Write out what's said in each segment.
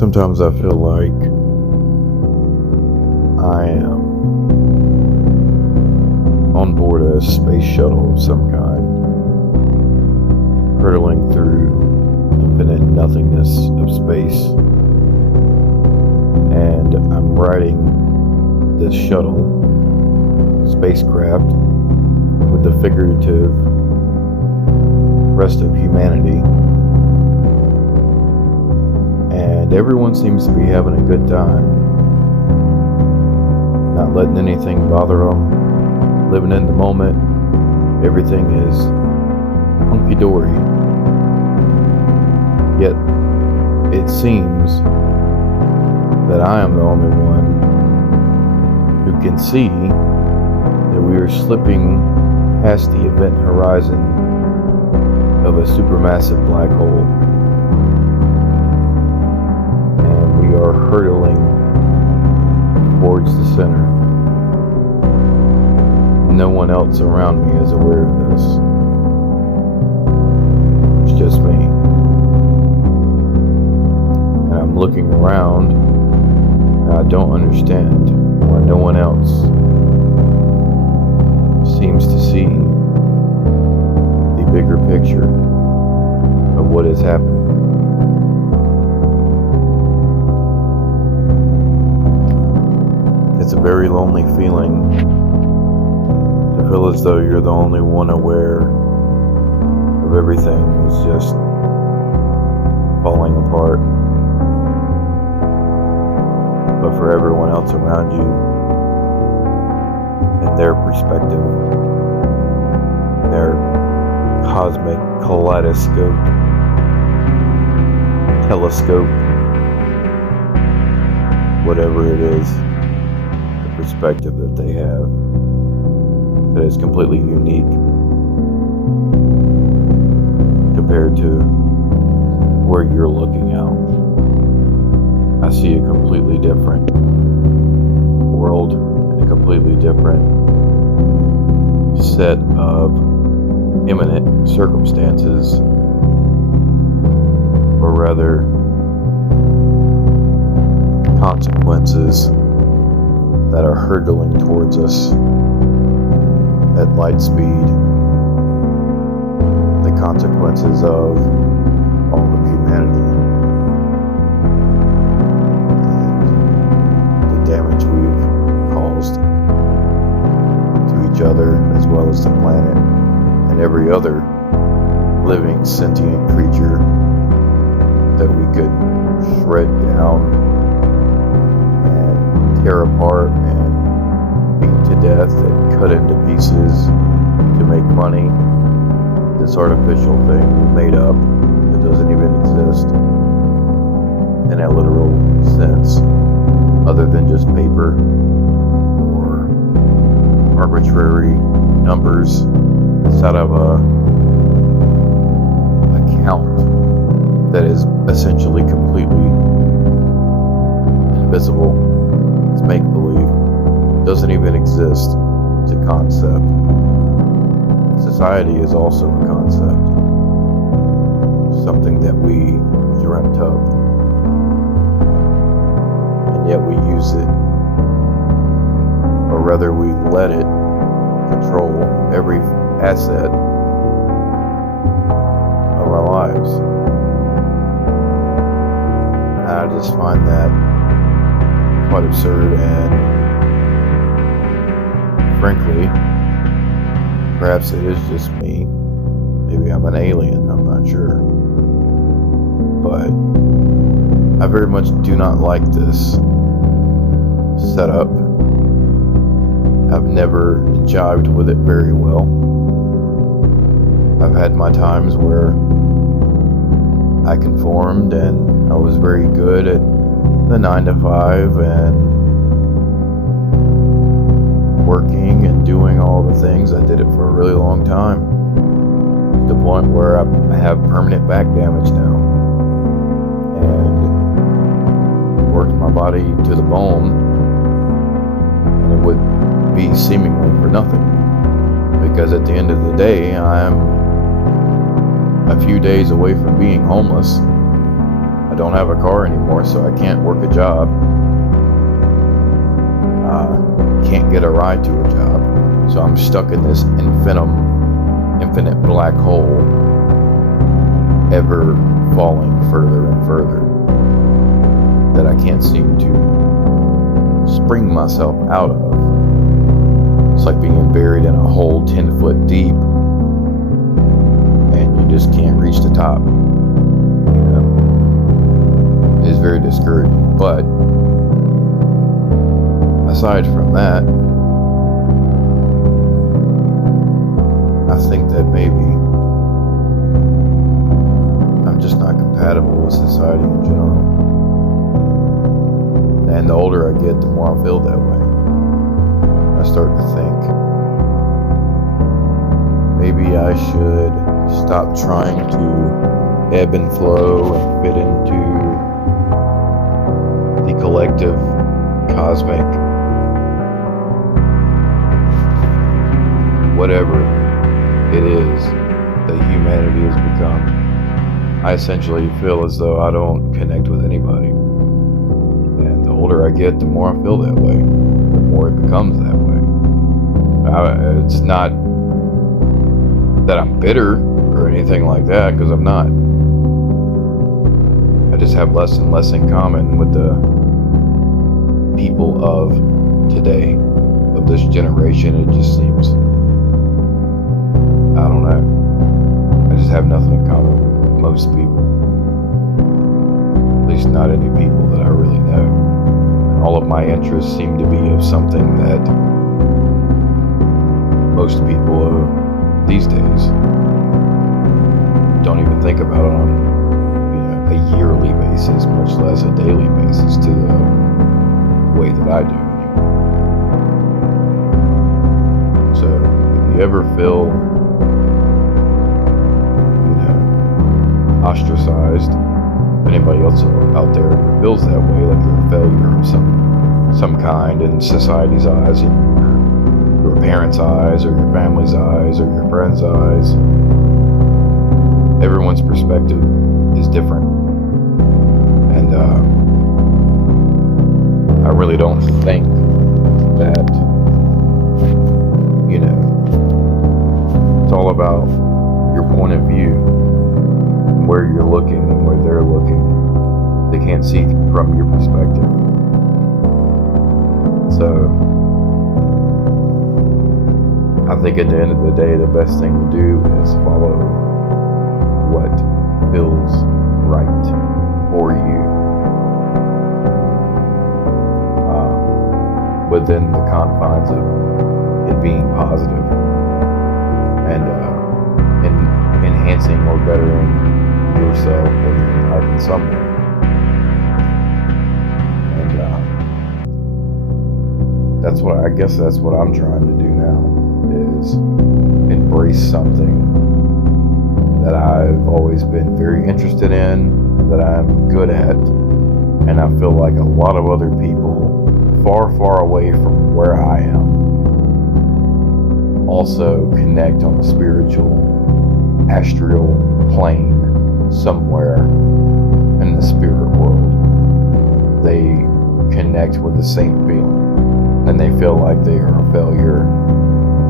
Sometimes I feel like I am on board a space shuttle of some kind, hurtling through infinite nothingness of space. And I'm riding this shuttle spacecraft with the figurative rest of humanity. And everyone seems to be having a good time, not letting anything bother them, living in the moment. Everything is hunky-dory. Yet it seems that I am the only one who can see that we are slipping past the event horizon of a supermassive black hole. We are hurtling towards the center. No one else around me is aware of this. It's just me. And I'm looking around, and I don't understand why no one else seems to see the bigger picture of what is happening. It's a very lonely feeling to feel as though you're the only one aware of everything is just falling apart. But for everyone else around you, in their perspective, their cosmic kaleidoscope, telescope, whatever it is, perspective that they have that is completely unique compared to where you're looking out. I see a completely different world and a completely different set of imminent circumstances, or rather consequences that are hurtling towards us at light speed. The consequences of all of humanity and the damage we've caused to each other as well as the planet and every other living sentient creature that we could shred down, tear apart and beat to death and cut into pieces to make money. This artificial thing we made up that doesn't even exist in a literal sense, other than just paper or arbitrary numbers inside of a account that is essentially completely invisible. It's make-believe. It doesn't even exist. It's a concept. Society is also a concept. Something that we dreamt up. And yet we use it. Or rather, we let it control every asset of our lives. And I just find that quite absurd, and frankly, perhaps it is just me. Maybe I'm an alien, I'm not sure. But I very much do not like this setup. I've never jived with it very well. I've had my times where I conformed and I was very good at the 9 to 5 and working and doing all the things. I did it for a really long time, to the point where I have permanent back damage now, and worked my body to the bone, and it would be seemingly for nothing, because at the end of the day I'm a few days away from being homeless. I don't have a car anymore, so I can't work a job. Can't get a ride to a job. So I'm stuck in this infinite black hole, ever falling further and further, that I can't seem to spring myself out of. It's like being buried in a hole 10 foot deep, and you just can't reach the top. It is very discouraging. But aside from that, I think that maybe I'm just not compatible with society in general. And the older I get, the more I feel that way. I start to think maybe I should stop trying to ebb and flow and fit into the collective cosmic whatever it is that humanity has become. I essentially feel as though I don't connect with anybody. And the older I get, the more I feel that way. The more it becomes that way. It's not that I'm bitter or anything like that, because I'm not. I just have less and less in common with the people of today, of this generation. It just seems, I don't know. I just have nothing in common with most people. At least not any people that I really know. And all of my interests seem to be of something that most people these days don't even think about it on, a yearly basis, much less a daily basis, to the way that I do anymore. So if you ever feel ostracized, if anybody else out there feels that way, like you're a failure of some kind in society's eyes, in your parents' eyes, or your family's eyes, or your friends' eyes, everyone's perspective is different. And I really don't think that, it's all about your point of view, where you're looking and where they're looking. They can't see from your perspective. So I think at the end of the day, the best thing to do is follow what feels right for you, within the confines of it being positive and enhancing or bettering yourself or your life in some way. And that's what I'm trying to do now, is embrace something that I've always been very interested in, and that I'm good at, and I feel like a lot of other people far, far away from where I am also connect on a spiritual, astral plane somewhere in the spirit world. They connect with the same feeling, and they feel like they are a failure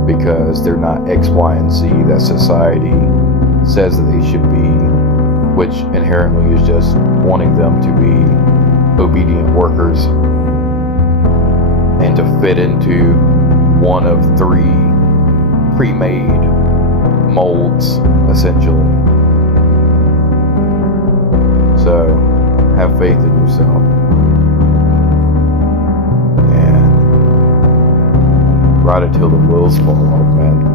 because they're not X, Y, and Z that society says that they should be, which inherently is just wanting them to be obedient workers and to fit into one of 3 pre-made molds, essentially. So have faith in yourself and ride it till the wheels fall off, man.